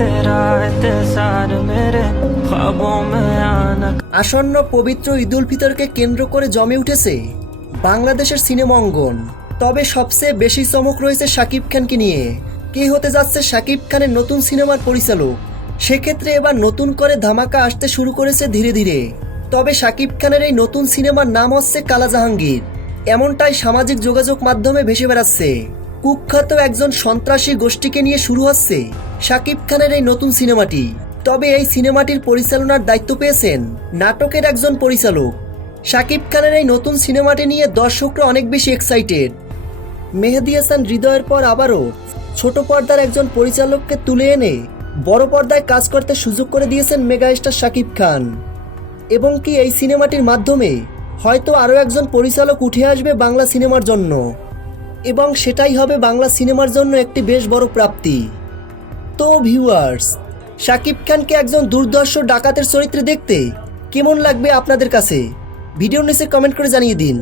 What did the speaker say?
तेरा इंतजार मेरे ख्वाबों में आना আসন্ন পবিত্র ঈদুল ফিতরকে কেন্দ্র করে জমে উঠেছে বাংলাদেশের সিনেমা অঙ্গন তবে সবচেয়ে বেশি চমক রয়েছে শাকিব খানকে নিয়ে কে হতে যাচ্ছে শাকিব খানের নতুন সিনেমার পরিচালক সেক্ষেত্রে এবার নতুন করে ধামাকা আসতে শুরু করেছে ধীরে ধীরে তবে শাকিব খানের এই নতুন সিনেমার নাম হচ্ছে কালা জাহাঙ্গীর এমনটাই সামাজিক যোগাযোগ মাধ্যমে ভেসে বেড়াচ্ছে কুখ্যাত একজন সন্ত্রাসী গোষ্ঠীকে নিয়ে শুরু হচ্ছে শাকিব খানের এই নতুন সিনেমাটি। তবে এই সিনেমাটির পরিচালনার দায়িত্ব পেয়েছেন নাটকের একজন পরিচালক। শাকিব খানের এই নতুন সিনেমাটি নিয়ে দর্শকরা অনেক বেশি এক্সাইটেড মেহেদি হাসান হৃদয়ের পর আবারও ছোট পর্দার একজন পরিচালককে তুলে এনে বড় পর্দায় কাজ করতে সুযোগ করে দিয়েছেন মেগা স্টার শাকিব খান। এবং কি এই সিনেমাটির মাধ্যমে হয়তো আরও একজন পরিচালক উঠে আসবে বাংলা সিনেমার জন্য। এবং সেটাই হবে বাংলা সিনেমার জন্য একটি বেশ বড় প্রাপ্তি। তো ভিউয়ার্স শাকিব খানকে একজন দুর্দর্শ ডাকাতের চরিত্রে দেখতে কেমন লাগবে আপনাদের কাছে? ভিডিও নিচে কমেন্ট করে জানিয়ে দিন।